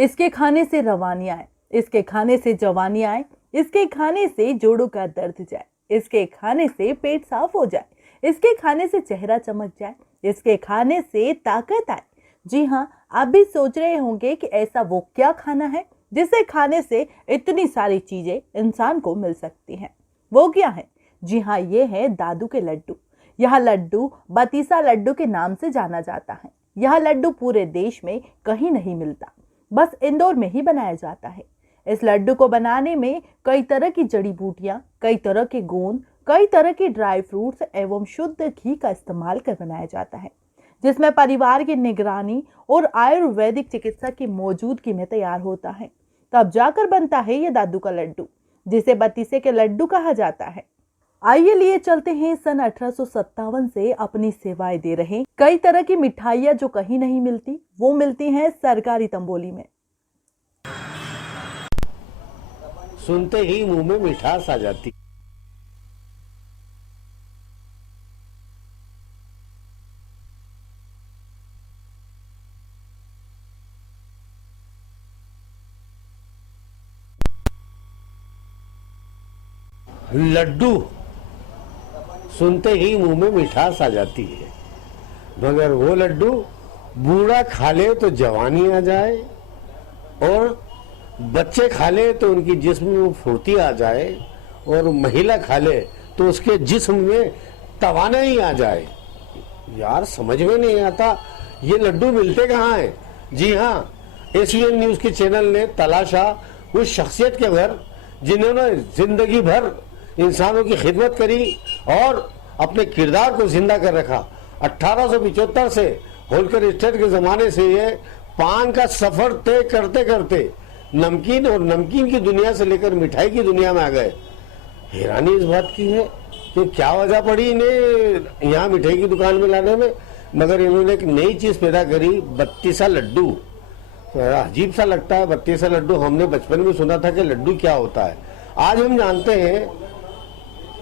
इसके खाने से रवानी आए, इसके खाने से जवानी आए, इसके खाने से जोड़ों का दर्द जाए, इसके खाने से पेट साफ हो जाए, इसके खाने से चेहरा चमक जाए, इसके खाने से ताकत आए। जी हाँ, आप भी सोच रहे होंगे कि ऐसा वो क्या खाना है जिसे खाने से इतनी सारी चीजें इंसान को मिल सकती हैं। वो क्या है? जी हाँ, ये है दादू के लड्डू। यह लड्डू बतीसा लड्डू के नाम से जाना जाता है। यह लड्डू पूरे देश में कहीं नहीं मिलता, बस इंदौर में ही बनाया जाता है। इस लड्डू को बनाने में कई तरह की जड़ी बूटियां, कई तरह के गोंद, कई तरह की ड्राई फ्रूट्स एवं शुद्ध घी का इस्तेमाल कर बनाया जाता है, जिसमें परिवार की निगरानी और आयुर्वेदिक चिकित्सा की मौजूदगी में तैयार होता है। तब जाकर बनता है ये दादू का लड्डू, जिसे बतीसे के लड्डू कहा जाता है। आइए लिए चलते हैं सन 1857 से अपनी सेवाएं दे रहे कई तरह की मिठाइयां जो कहीं नहीं मिलती, वो मिलती हैं सरकारी तंबोली में। सुनते ही मुंह में मिठास आ जाती। लड्डू सुनते ही मुंह में मिठास आ जाती है, मगर वो लड्डू बूढ़ा खा ले तो जवानी आ जाए और बच्चे खा ले तो उनकी जिस्म में फुर्ती आ जाए और महिला खा ले तो उसके जिस्म में तवानाई आ जाए। यार समझ में नहीं आता ये लड्डू मिलते कहाँ हैं। जी हाँ, एसवीएन न्यूज के चैनल ने तलाशा उस शख्सियत के घर जिन्होंने जिंदगी भर इंसानों की खिदमत करी और अपने किरदार को जिंदा कर रखा। 1875 से होलकर स्टेट के जमाने से ये पान का सफर तय करते करते नमकीन और नमकीन की दुनिया से लेकर मिठाई की दुनिया में आ गए। हैरानी इस बात की है कि क्या वजह पड़ी इन्हें यहाँ मिठाई की दुकान में लाने में, मगर इन्होंने एक नई चीज पैदा करी, बत्तीसा लड्डू। तो अजीब सा लगता है बत्तीसा लड्डू। हमने बचपन में सुना था कि लड्डू क्या होता है। आज हम जानते हैं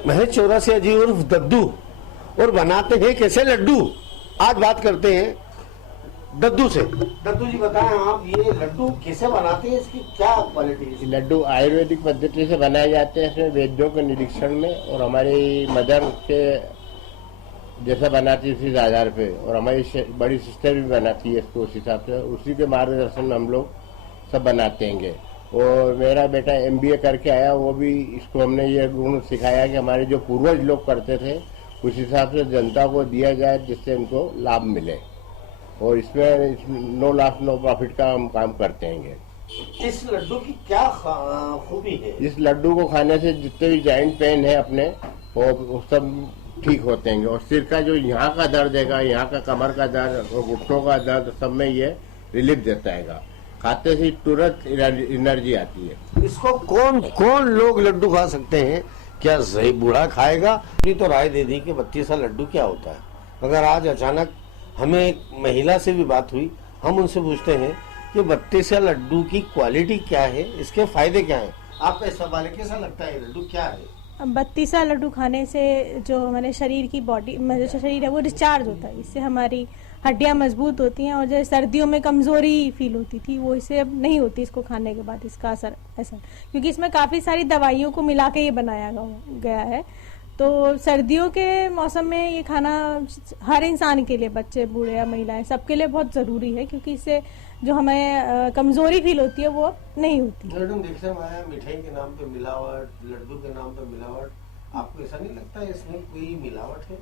महज चौरासिया जी उर्फ दद्दू, और बनाते हैं कैसे लड्डू। आज बात करते हैं दद्दू से। दद्दू जी बताएं आप ये लड्डू कैसे बनाते हैं, इसकी क्या क्वालिटी है? लड्डू आयुर्वेदिक पद्धति से बनाए जाते हैं, इसमें वैद्यों के निरीक्षण में, और हमारी मदर के जैसा बनाती है उसी आधार पे, और हमारी बड़ी सिस्टर भी बनाती है इसको उस हिसाब से, उसी के मार्गदर्शन में हम लोग सब बनाते हैं। और मेरा बेटा MBA करके आया, वो भी इसको हमने ये गुण सिखाया कि हमारे जो पूर्वज लोग करते थे उस हिसाब से जनता को दिया जाए जिससे उनको लाभ मिले, और इसमें नो लॉस नो प्रॉफिट का हम काम करते हैं। इस लड्डू की क्या खूबी है? इस लड्डू को खाने से जितने भी जॉइंट पेन है अपने वो सब ठीक होते हैं, और सिर का जो यहाँ का दर्द है, यहाँ का कमर का दर्द और घुटनों का दर्द, सब में ये रिलीफ देता है। खाते से तुरंत एनर्जी आती है। इसको कौन कौन लोग लड्डू खा सकते हैं? क्या सही बूढ़ा खाएगा? तो राय दे दी कि बत्तीसा लड्डू क्या होता है, मगर आज अचानक हमें एक महिला से भी बात हुई। हम उनसे पूछते हैं कि बत्तीसा लड्डू की क्वालिटी क्या है, इसके फायदे क्या हैं। आपका इस सवाल है, कैसा लगता है लड्डू क्या है? बत्तीसा लड्डू खाने से जो हमारे शरीर की बॉडी में जो शरीर है वो डिस्चार्ज होता है, इससे हमारी हड्डियां मजबूत होती हैं, और जो सर्दियों में कमजोरी फील होती थी वो इससे अब नहीं होती इसको खाने के बाद, इसका असर क्योंकि इसमें काफ़ी सारी दवाइयों को मिला के ये बनाया गया है। तो सर्दियों के मौसम में ये खाना हर इंसान के लिए, बच्चे बूढ़े या महिलाएं, सबके लिए बहुत ज़रूरी है, क्योंकि इससे जो हमें कमजोरी फील होती है वो अब नहीं होती। मैडम देखते हैं मिठाई के नाम पे मिलावट, लड्डू के नाम पे मिलावट, आपको ऐसा नहीं लगता है इसमें कोई मिलावट है?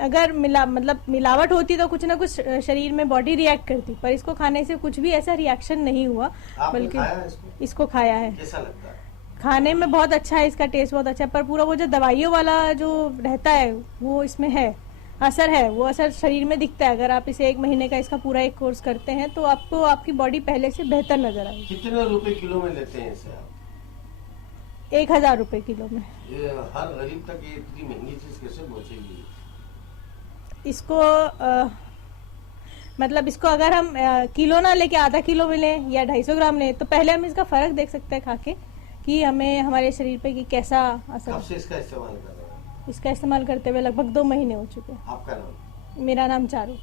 अगर मिलावट होती तो कुछ ना कुछ शरीर में बॉडी रिएक्ट करती, पर इसको खाने से कुछ भी ऐसा रिएक्शन नहीं हुआ, बल्कि इसको खाया है। कैसा लगता है? खाने में बहुत अच्छा है, इसका टेस्ट बहुत अच्छा है, पर पूरा वो जो दवाइयों वाला जो रहता है वो इसमें है, असर है, वो असर शरीर में दिखता है। अगर आप इसे 1 महीने का इसका पूरा एक कोर्स करते हैं तो आपको आपकी बॉडी पहले से बेहतर नजर आएगी। कितने रुपए किलो में लेते हैं इसे आप? 1000 रुपए किलो में। ये हर गरीब तक ये इतनी महंगी चीज कैसे पहुंचेगी? इसको मतलब इसको अगर हम किलो ना लेके आधा किलो में लें या 250 ग्राम लें तो पहले हम इसका फर्क देख सकते हैं खा के कि हमें हमारे शरीर पे कि कैसा असर। कब से इसका इस्तेमाल कर रहे हैं? इसका इस्तेमाल करते हुए लगभग 2 महीने हो चुके हैं। आपका नाम? मेरा नाम चारू।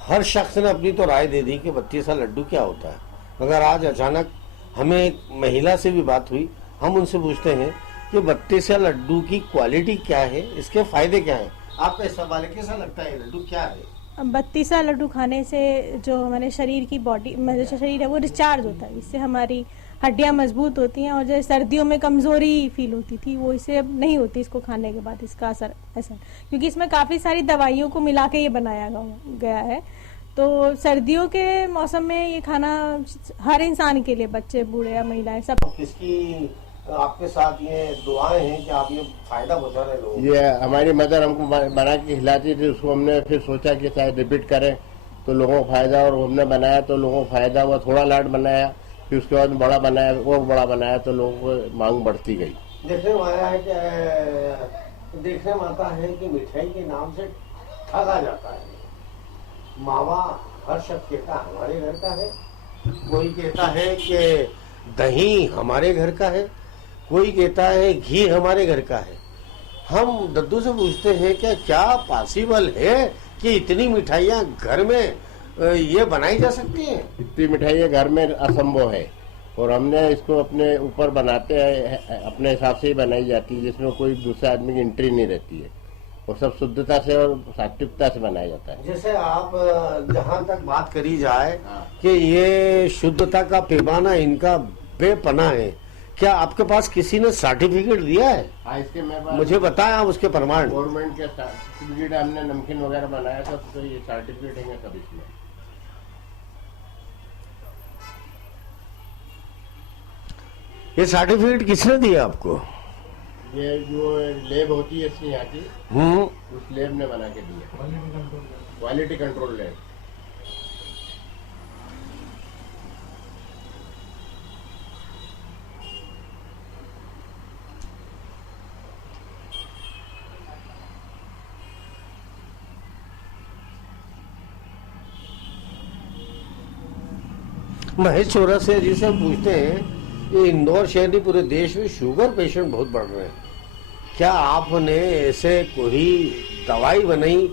हर शख्स ने अपनी तो राय दे दी कि बत्तीसा लड्डू क्या होता है, मगर आज अचानक हमें एक महिला से भी बात हुई, हम उनसे पूछते हैं कि बत्तीसा लड्डू की क्वालिटी क्या है, इसके फायदे क्या है। आपका इस सवाल है, कैसा लगता है ये लड्डू क्या है? बत्तीसा लड्डू खाने से जो हमारे शरीर की बॉडी जो शरीर है वो डिस्चार्ज होता है, इससे हमारी हड्डियां मजबूत होती हैं और जो सर्दियों में कमजोरी फील होती थी वो इससे अब नहीं होती इसको खाने के बाद इसका असर क्योंकि इसमें काफी सारी दवाइयों को मिला के ये बनाया गया है। तो सर्दियों के मौसम में ये खाना हर इंसान के लिए, बच्चे बूढ़े या महिलाएं सब। किसकी आपके साथ ये दुआएं हैं कि आप ये फायदा पहुंचा रहे लोगों को? ये हमारी मदर हमको बना के खिलाती थी, उसको हमने फिर सोचा कि शायद रिपीट करें तो लोगों को फायदा, और हमने बनाया तो लोगों को फायदा हुआ। थोड़ा लाट बनाया, फिर उसके बाद बड़ा बनाया और बड़ा बनाया तो लोगों को मांग बढ़ती गई। देखने में आया है कि देखने में आता है कि मिठाई के नाम से ठगा जाता है। मावा हर शख्स कहता हमारे घर का है, कोई कहता है कि दही हमारे घर का है, कोई कहता है घी हमारे घर का है। हम दद्दू से पूछते हैं क्या पॉसिबल है कि इतनी मिठाइयाँ घर में ये बनाई जा सकती हैं? इतनी मिठाइयाँ घर में असंभव है, और हमने इसको अपने ऊपर बनाते हैं, अपने हिसाब से ही बनाई जाती है, जिसमें कोई दूसरे आदमी की एंट्री नहीं रहती है, और सब शुद्धता से और सात्विकता से बनाया जाता है। जैसे आप जहाँ तक बात करी जाए कि ये शुद्धता का पैमाना इनका बेपना है, क्या आपके पास किसी ने सर्टिफिकेट दिया है? हाँ, इसके मैं मुझे बताएं आप उसके प्रमाण। गवर्नमेंट के सर्टिफिकेट, हमने नमकीन वगैरह बनाया था तो ये सर्टिफिकेट है सब इसमें। ये सर्टिफिकेट किसने दिया आपको? ये जो लैब होती है इसकी यहाँ की, उस लैब ने बना के दिया, quality control lab. Mahesh Chaurasia ji से हम पूछते हैं कि इंदौर शहर नहीं पूरे देश में शुगर पेशेंट बहुत बढ़ रहे हैं, क्या आपने ऐसे कोई दवाई बनाई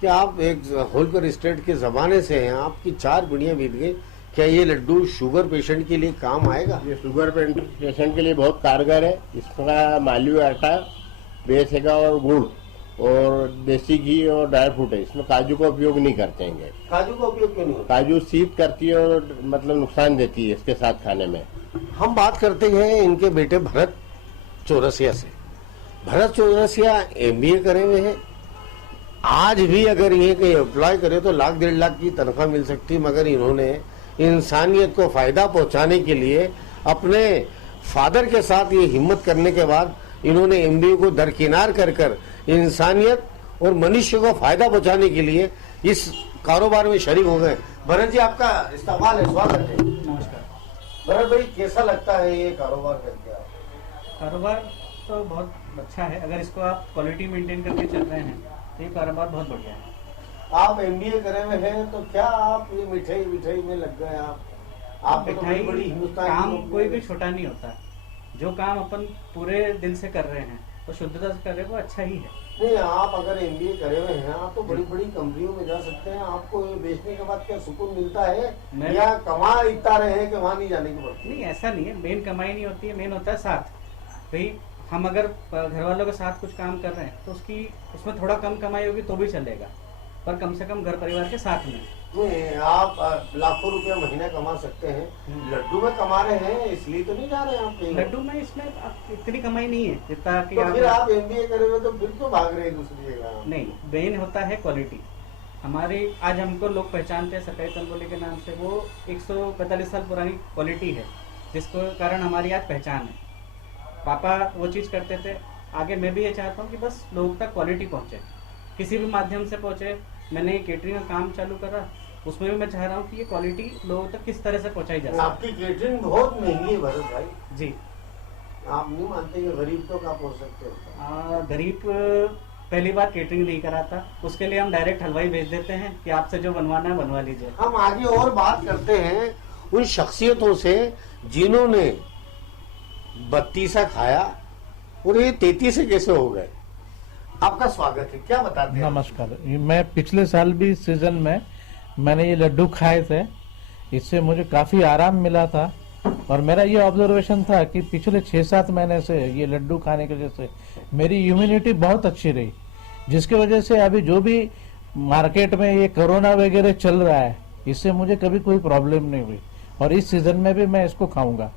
कि आप एक होलकर स्टेट के जमाने से हैं, आपकी 4 पीढ़ियां बीत गई, क्या ये लड्डू शुगर पेशेंट के लिए काम आएगा? ये शुगर पेशेंट के लिए बहुत कारगर है। इसका मालवी आटा, बेसेगा और गुड़ और देसी घी और ड्राई फ्रूट है। इसमें काजू का उपयोग नहीं करते हैं। काजू का उपयोग क्यों नहीं होता? काजू शीत करती है और मतलब नुकसान देती है इसके साथ खाने में। हम बात करते हैं इनके बेटे भरत चौरसिया से। भरत चौरसिया MBA करे हुए हैं। आज भी अगर ये कहीं अप्लाई करे तो 1 लाख 1.5 लाख की तनख्वाह मिल सकती, मगर इन्होंने इंसानियत को फायदा पहुंचाने के लिए अपने फादर के साथ ये हिम्मत करने के बाद इन्होंने MBA को दरकिनार कर इंसानियत और मनुष्य को फायदा पहुंचाने के लिए इस कारोबार में शरीक हो गए। भरत जी, आपका इस्तेमाल है, स्वागत है। नमस्कार। भरत भाई, कैसा लगता है ये कारोबार करके? कारोबार तो बहुत अच्छा है, अगर इसको आप क्वालिटी मेंटेन करके चल रहे हैं तो ये कारोबार बहुत बढ़िया है। आप MBA करे हुए हैं तो क्या आप ये मिठाई में लग गए? आप तो मिठाई बड़ी हिंदुस्तान काम कोई भी छोटा नहीं होता, जो काम अपन पूरे दिल से कर रहे हैं तो शुद्धता से कर रहे हैं वो अच्छा ही है। नहीं, आप अगर MBA करे हुए हैं आप तो बड़ी बड़ी कंपनियों में जा सकते हैं। आपको ये बेचने के बाद क्या सुकून मिलता है या कमा इतना रहे हैं कि वहाँ नहीं जाने की पड़ती? नहीं, ऐसा नहीं है। मेन कमाई नहीं होती है, मेन होता है साथ। भाई हम अगर घर वालों के साथ कुछ काम कर रहे हैं तो उसमें थोड़ा कम कमाई होगी तो भी चलेगा, पर कम से कम घर परिवार के साथ में। नहीं, आप लाखों रुपया महीना कमा सकते हैं, लड्डू में कमा रहे हैं इसलिए तो नहीं जा रहे हैं आप कहीं? लड्डू में इसमें इतनी कमाई नहीं है जितना कि तो फिर आप MBA करे हुए तो फिर तो भाग रहे हैं दूसरी जगह। नहीं, मेन होता है क्वालिटी। हमारी आज हमको लोग पहचानते हैं सरकारी तंबोली के नाम से, वो 145 साल पुरानी क्वालिटी है जिसको कारण हमारी आज पहचान है। पापा वो चीज़ करते थे, आगे मैं भी ये चाहता हूँ कि बस लोगों तक क्वालिटी पहुँचे, किसी भी माध्यम से पहुँचे। मैंने केटरिंग का काम चालू करा, उसमें भी मैं चाह रहा हूँ कि ये क्वालिटी लोगों तक किस तरह से पहुँचाई जा सके। आपकी केटरिंग बहुत महंगी है भरत भाई जी। आप नहीं मानते कि गरीब तो क्या पहुँच सकते हो? गरीब पहली बार केटरिंग नहीं कराता, उसके लिए हम डायरेक्ट हलवाई भेज देते हैं कि आपसे जो बनवाना है बनवा लीजिए। हम आगे और बात करते हैं उन शख्सियतों से जिन्होंने 32 खाया और ये 33 कैसे हो गए। आपका स्वागत है, क्या बताते हैं? नमस्कार। मैं पिछले साल भी सीजन में मैंने ये लड्डू खाए थे। इससे मुझे काफ़ी आराम मिला था। और मेरा ये ऑब्जर्वेशन था कि पिछले 6-7 महीने से ये लड्डू खाने की वजह से मेरी इम्यूनिटी बहुत अच्छी रही, जिसकी वजह से अभी जो भी मार्केट में ये कोरोना वगैरह चल रहा है, इससे मुझे कभी कोई प्रॉब्लम नहीं हुई। और इस सीजन में भी मैं इसको खाऊंगा।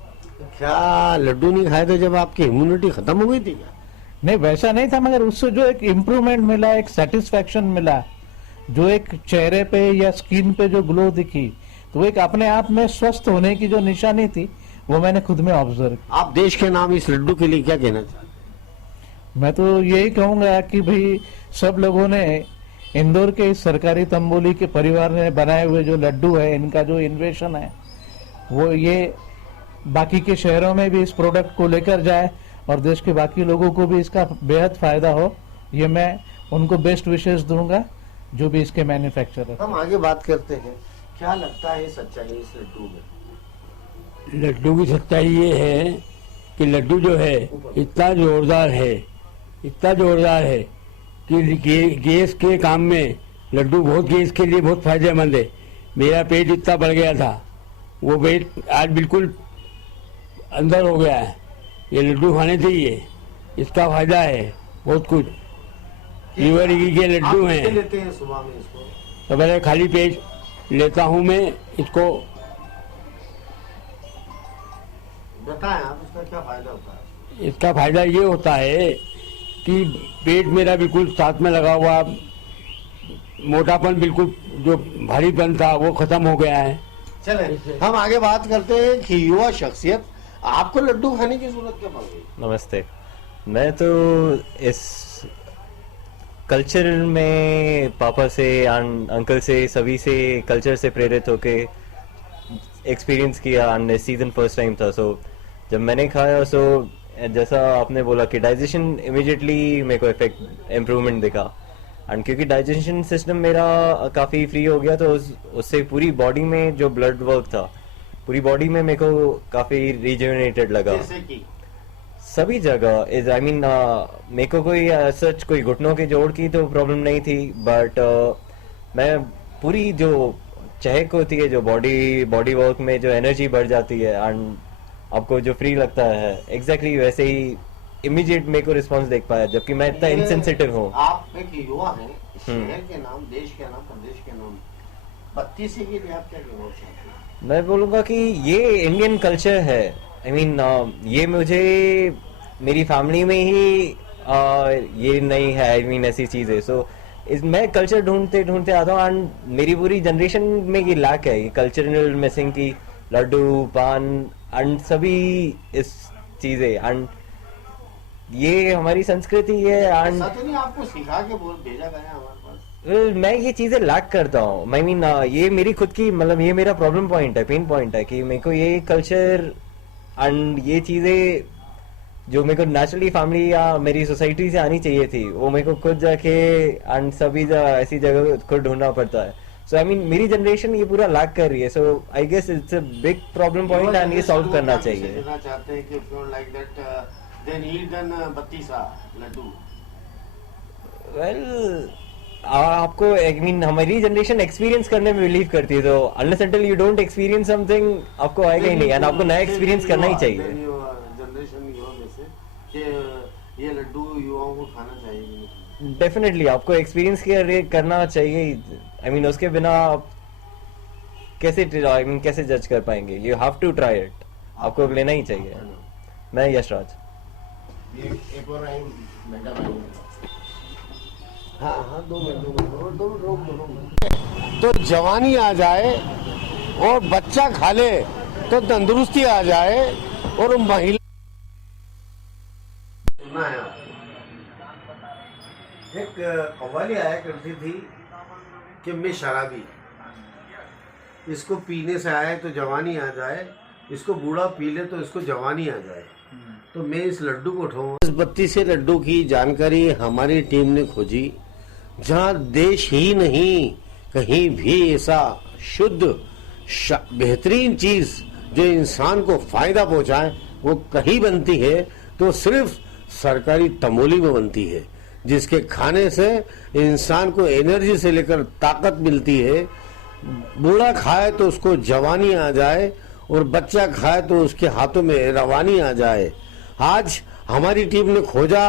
क्या लड्डू नहीं खाए थे जब आपकी इम्यूनिटी खत्म हो गई थी क्या? नहीं, वैसा नहीं था, मगर उससे जो एक इम्प्रूवमेंट मिला, एक सेटिस्फैक्शन मिला, जो एक चेहरे पे या स्किन पे जो ग्लो दिखी, तो एक अपने आप में स्वस्थ होने की जो निशानी थी, वो मैंने खुद में ऑब्जर्व। आप देश के नाम इस लड्डू के लिए क्या कहना चाहते? मैं तो यही कहूंगा कि भाई सब लोगों ने इंदौर के इस सरकारी तंबोली के परिवार ने बनाए हुए जो लड्डू है, इनका जो इन्वेशन है, वो ये बाकी के शहरों में भी इस प्रोडक्ट को लेकर जाए और देश के बाकी लोगों को भी इसका बेहद फायदा हो। ये मैं उनको बेस्ट विशेष दूंगा, जो भी इसके मैन्युफैक्चरर। हम आगे बात करते हैं, क्या लगता है सच्चाई इस लड्डू में? लड्डू की सच्चाई ये है कि लड्डू जो है इतना जोरदार है, इतना जोरदार है कि गैस के काम में लड्डू बहुत, गैस के लिए बहुत फायदेमंद है। मेरा पेट इतना बढ़ गया था, वो पेट आज बिल्कुल अंदर हो गया है। ये लड्डू खाने चाहिए, इसका फायदा है बहुत कुछ। लीवर के लड्डू हैं। लेते हैं सुबह में इसको? तो पहले खाली पेट लेता हूँ मैं इसको। बताएं आप, इसका क्या फायदा होता है? इसका फायदा ये होता है कि पेट मेरा बिल्कुल साथ में लगा हुआ, मोटापन बिल्कुल जो भारीपन था वो खत्म हो गया है। चले हम आगे बात करते हैं कि युवा शख्सियत, आपको लड्डू खाने की जरूरत क्या पड़ गई? नमस्ते। मैं तो इस कल्चर में पापा से, अंकल से, सभी से कल्चर से प्रेरित होके एक्सपीरियंस किया। एंड सीजन फर्स्ट टाइम था, सो जब मैंने खाया, सो जैसा आपने बोला कि डाइजेशन इमीडिएटली मेरे को इफेक्ट इम्प्रूवमेंट दिखा। एंड क्योंकि डाइजेशन सिस्टम मेरा काफ़ी फ्री हो गया, तो उससे पूरी बॉडी में जो ब्लड वर्क था, पूरी बॉडी में मेरे को काफ़ी रिजुविनेटेड लगा। जैसे कि सभी जगह इज आई मीन मेरे को कोई सच कोई घुटनों की जोड़ की तो प्रॉब्लम नहीं थी, बट मैं पूरी जो चहक होती है, जो बॉडी वर्क में जो एनर्जी बढ़ जाती है एंड आपको जो फ्री लगता है, एग्जैक्टली वैसे ही इमीडिएट मेरे को रिस्पॉन्स देख पाया, जबकि मैं इतना इनसेंसिटिव हूँ। आप एक युवा हैं, शहर के नाम, देश के नाम, प्रदेश के नाम, 32 के लिए आप क्या कहना चाहते हैं? मैं बोलूँगा कि ये इंडियन कल्चर है। आई मीन ये मुझे मेरी फैमिली में ही ये नहीं है। आई मीन ऐसी चीज़ है। सो मैं कल्चर ढूंढते ढूंढते आता हूँ एंड मेरी पूरी जनरेशन में ये लैक है, ये कल्चरल मिसिंग की लड्डू, पान एंड सभी इस चीज़ें। एंड ये हमारी संस्कृति है एंड नहीं आपको सिखा के भेजा गया हमारे पास। मैं ये चीजें लैक करता हूँ। आई मीन ये मेरी खुद की, मतलब ये मेरा प्रॉब्लम पॉइंट है, पेन पॉइंट है कि मेरे को ये कल्चर एंड ये चीजें जो मेरे को नेचुरली फैमिली या मेरी सोसाइटी से आनी चाहिए थी, वो मेरे को खुद जाके एंड सभी ऐसी जगह खुद ढूंढना पड़ता है। सो आई मीन मेरी जनरेशन ये पूरा लैक कर रही है। So I guess it's a big problem point and ये सॉल्व करना चाहिए। चाहते हैं कि like that then eat then 32 laddoo. Well आपको आई मीन हमारी जनरेशन एक्सपीरियंस करने में बिलीव करती है, तो unless until you don't experience something आपको आएगा ही नहीं एंड आपको नया एक्सपीरियंस करना ही चाहिए। जनरेशन युवा में से कि ये लड्डू युवाओं को खाना चाहिए। डेफिनेटली आपको एक्सपीरियंस करना चाहिए। आई मीन उसके बिना आप कैसे आई मीन कैसे जज कर पाएंगे? You have to try it, आपको लेना ही चाहिए। मैं यशराज। एक और मैडम हाँ 2 मिनट रोक। तो जवानी आ जाए और बच्चा खा ले तो तंदुरुस्ती आ जाए और महिला सुनना है। एक कव्वाली आया करती थी कि मैं शराबी, इसको पीने से आए तो जवानी आ जाए, इसको बूढ़ा पी ले तो इसको जवानी आ जाए। तो मैं इस लड्डू को उठाऊंगा। इस 32 लड्डू की जानकारी हमारी टीम ने खोजी, जहां देश ही नहीं कहीं भी ऐसा शुद्ध बेहतरीन चीज जो इंसान को फायदा पहुंचाए वो कहीं बनती है तो सिर्फ सरकारी तमोली में बनती है, जिसके खाने से इंसान को एनर्जी से लेकर ताकत मिलती है। बूढ़ा खाए तो उसको जवानी आ जाए और बच्चा खाए तो उसके हाथों में रवानी आ जाए। आज हमारी टीम ने खोजा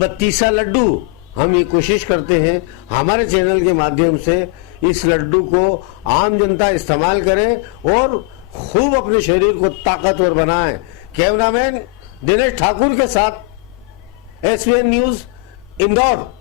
32 लड्डू। हम ये कोशिश करते हैं हमारे चैनल के माध्यम से इस लड्डू को आम जनता इस्तेमाल करे और खूब अपने शरीर को ताकतवर बनाए। कैमरामैन दिनेश ठाकुर के साथ SVN न्यूज इंदौर।